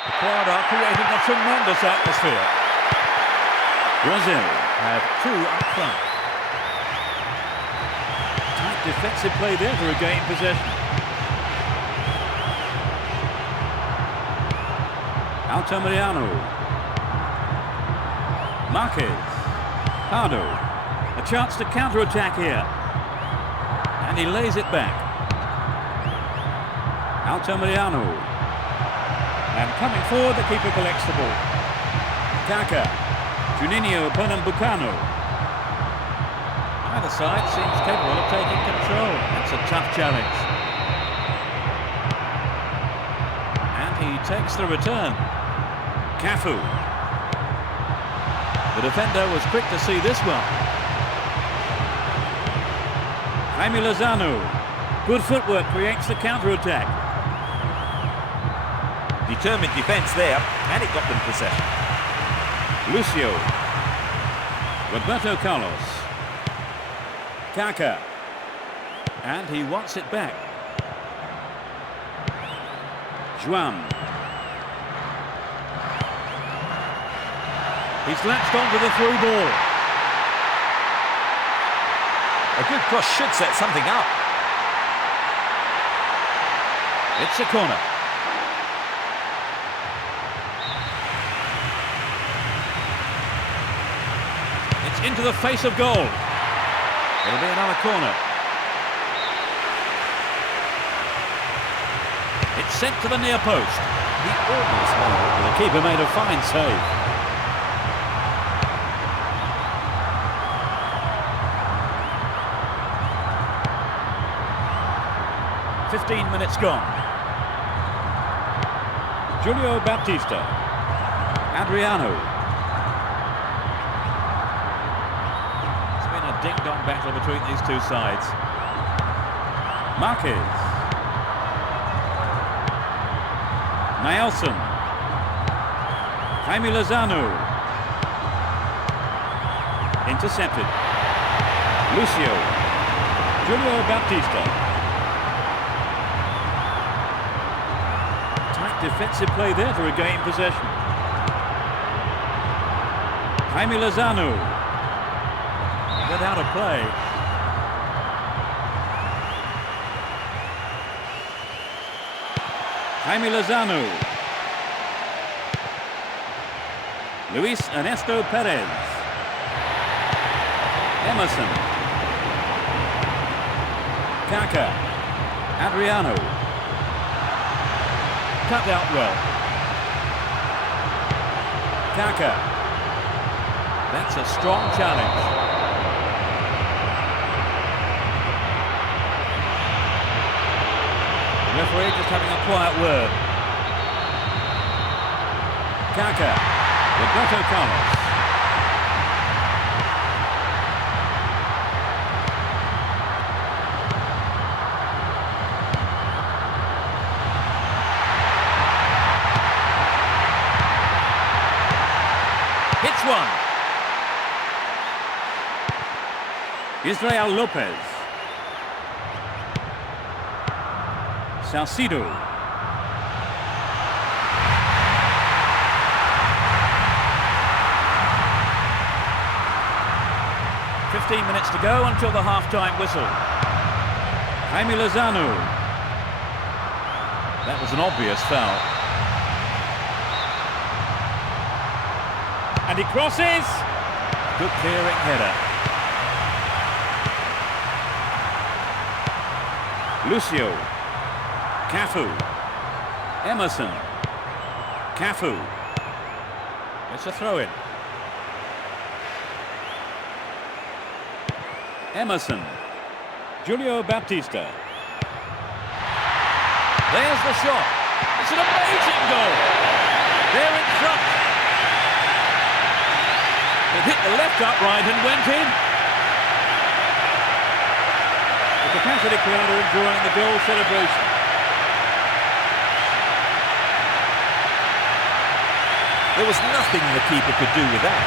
The crowd are creating a tremendous atmosphere. Brazil have two up front. Tight defensive play there to regain possession. Altamirano. Marquez. Pardo. A chance to counter-attack here. And he lays it back. Altamirano. And coming forward, the keeper collects the ball. Kaka. Juninho Pernambucano. Either side seems capable of taking control. That's a tough challenge. And he takes the return. Cafu. The defender was quick to see this one. Jaime Lozano. Good footwork creates the counter-attack. Determined defence there, and it got them possession. Lucio. Roberto Carlos. Kaka. And he wants it back. Juan. He's latched onto the through ball. A good cross should set something up. It's a corner. It's into the face of goal. It'll be another corner. It's sent to the near post. He almost made it, but the keeper made a fine save. "15 minutes gone. Julio Baptista. Adriano. It's been a ding-dong battle between these two sides. Marquez. Nielsen. Jaime Lozano. Intercepted. Lucio. Julio Baptista. Tight defensive play there to regain possession. Jaime Lozano. But out of play. Jaime Lozano. Luis Ernesto Perez. Emerson. Kaka. Adriano. Cut out well. Kaka. That's a strong challenge. The referee just having a quiet word. Kaka. Roberto Carlos. Israel Lopez. Salcido. "15 minutes to go until the half-time whistle. Jaime Lozano. That was an obvious foul. And he crosses. Good clearing header. Lucio. Cafu. Emerson. Cafu. It's a throw-in. Emerson. Julio Baptista. There's the shot. It's an amazing goal. They're in front. It hit the left upright and went in. The capacity crowd are enjoying the goal celebration. There was nothing the keeper could do with that.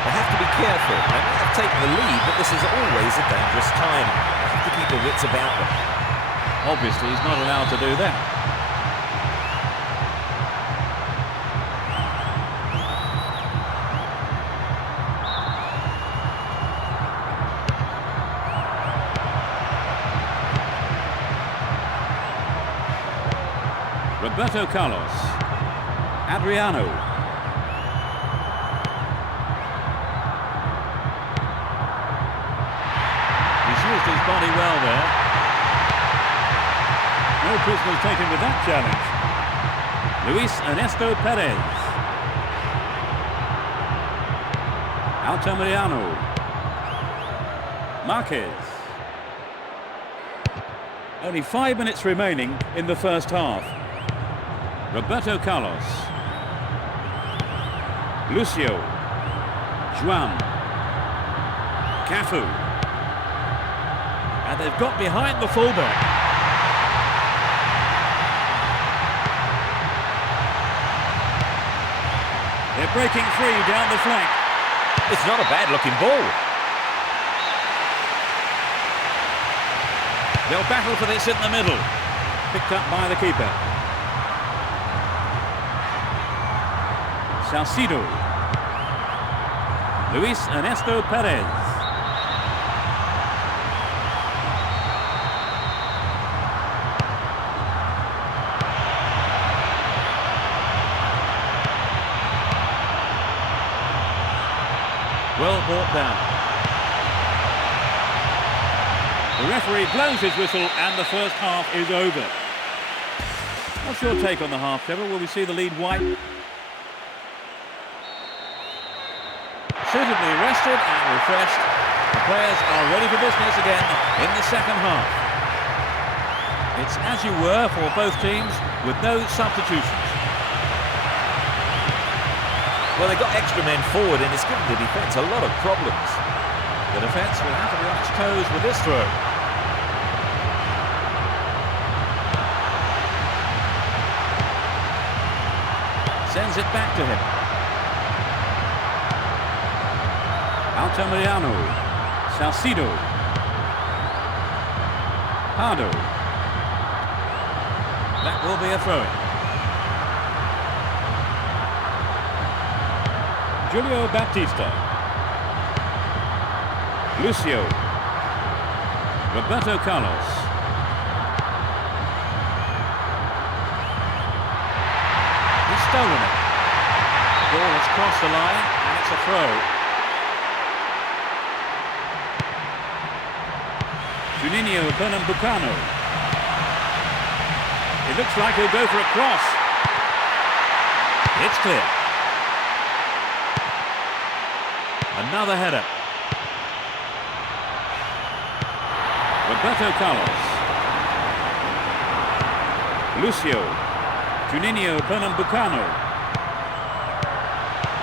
They have to be careful. They might have taken the lead, but this is always a dangerous time. They have to keep their wits about them. Obviously, he's not allowed to do that. Roberto Carlos. Adriano. He's used his body well there. No prisoners taken with that challenge. Luis Ernesto Perez. Altamirano. Marquez. Only 5 minutes remaining in the first half. Roberto Carlos. Lucio. Juan. Cafu. And they've got behind the fullback. They're breaking free down the flank. It's not a bad-looking ball. They'll battle for this in the middle. Picked up by the keeper. Salcido. Luis Ernesto Perez. Well brought down. The referee blows his whistle and the first half is over. What's your take on the half, Trevor? Will we see the lead widen? Suitably rested and refreshed, the players are ready for business again in the second half. It's as you were for both teams with no substitutions. Well, they got extra men forward and it's given the defence a lot of problems. The defence will have to be on its toes with this throw. Sends it back to him. Altamirano. Salcido. Pardo. That will be a throw-in. Julio Baptista. Lucio. Roberto Carlos. He's stolen it. Ball has crossed the line and it's a throw. Juninho Pernambucano. It looks like he'll go for a cross. It's clear. Another header. Roberto Carlos. Lucio. Juninho Pernambucano.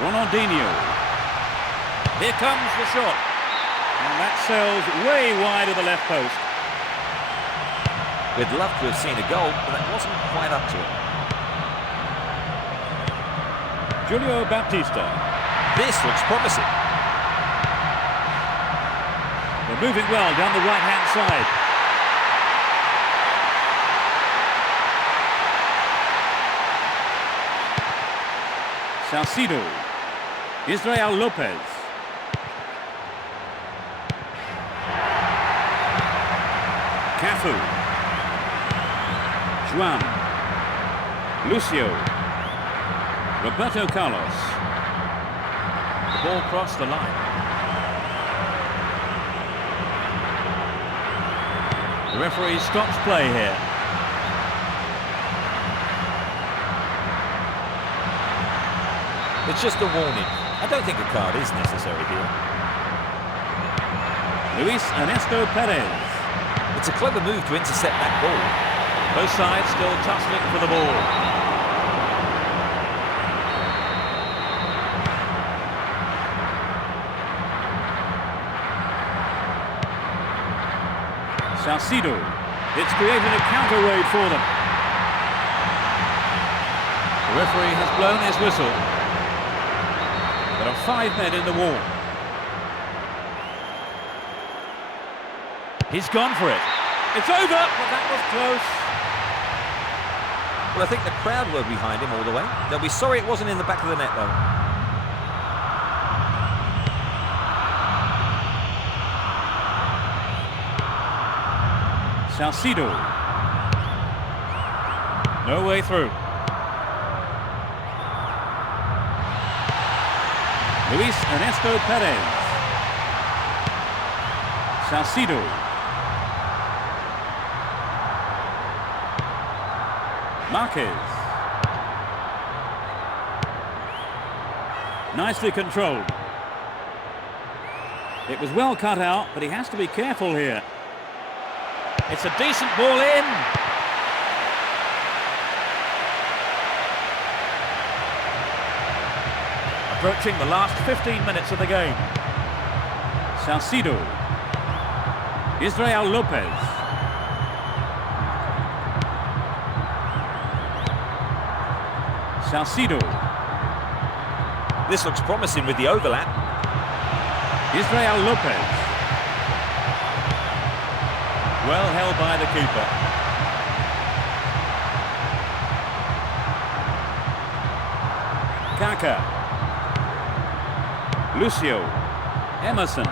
Ronaldinho. Here comes the shot. And that sails way wide of the left post. We'd love to have seen a goal, but that wasn't quite right up to it. Julio Baptista. This looks promising. They're moving well down the right-hand side. Salcido. Israel Lopez. Cafu. Juan. Lucio. Roberto Carlos. The ball crossed the line. The referee stops play here. It's just a warning. I don't think a card is necessary here. Luis Ernesto Perez. It's a clever move to intercept that ball. Both sides still tussling for the ball. Salcido. It's created a counter raid for them. The referee has blown his whistle. There are 5 men in the wall. He's gone for it. It's over, but that was close. Well, I think the crowd were behind him all the way. They'll be sorry it wasn't in the back of the net, though. Salcido. No way through. Luis Ernesto Perez. Salcido. Marquez. Nicely controlled. It was well cut out, but he has to be careful here. It's a decent ball in. Approaching the last 15 minutes of the game. Salcido. Israel Lopez. Salcido. This looks promising with the overlap. Israel Lopez. Well held by the keeper. Kaka. Lucio. Emerson.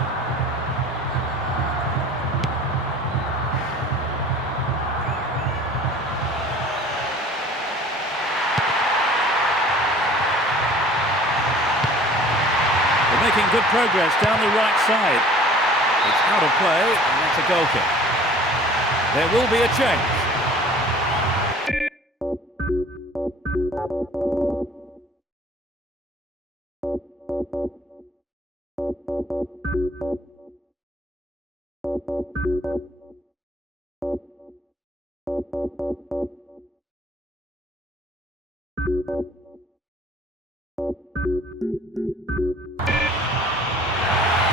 They're making good progress down the right side. It's out of play, and that's a goal kick. There will be a change.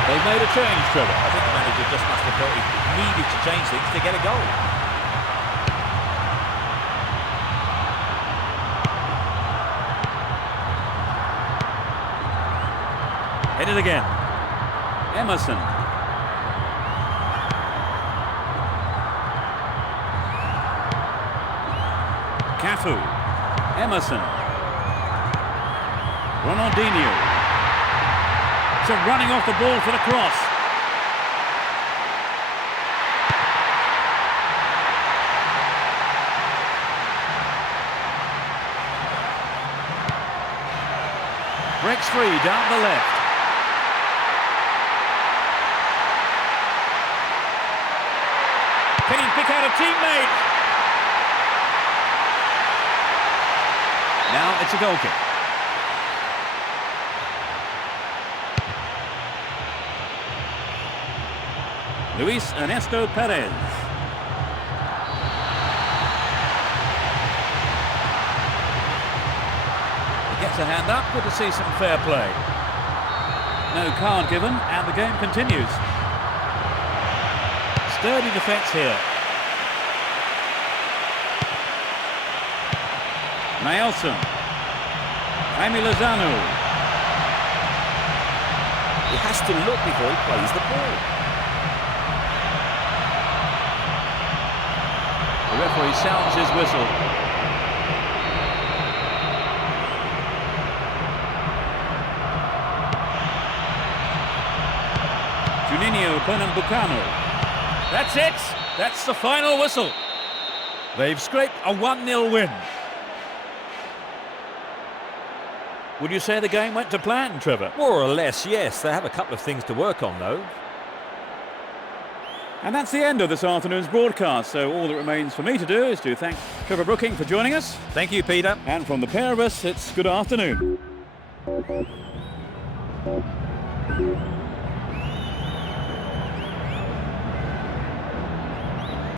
They've made a change, Trevor. I think the manager just must have felt he needed to change things to get a goal. Hit it again. Emerson. Cafu. Emerson. Ronaldinho. So running off the ball for the cross. Breaks free down the left. Can he pick out a teammate? Now it's a goal kick. Luis Ernesto Perez. He gets a hand up. Good to see some fair play. No card given, and the game continues. Sturdy defence here. Nielsen. Jaime Lozano. He has to look before he plays the ball. The referee sounds his whistle. Juninho Pernambucano. That's it! That's the final whistle. They've scraped a 1-0 win. Would you say the game went to plan, Trevor? More or less, yes. They have a couple of things to work on, though. And that's the end of this afternoon's broadcast, so all that remains for me to do is to thank Trevor Brooking for joining us. Thank you, Peter. And from the pair of us, it's good afternoon.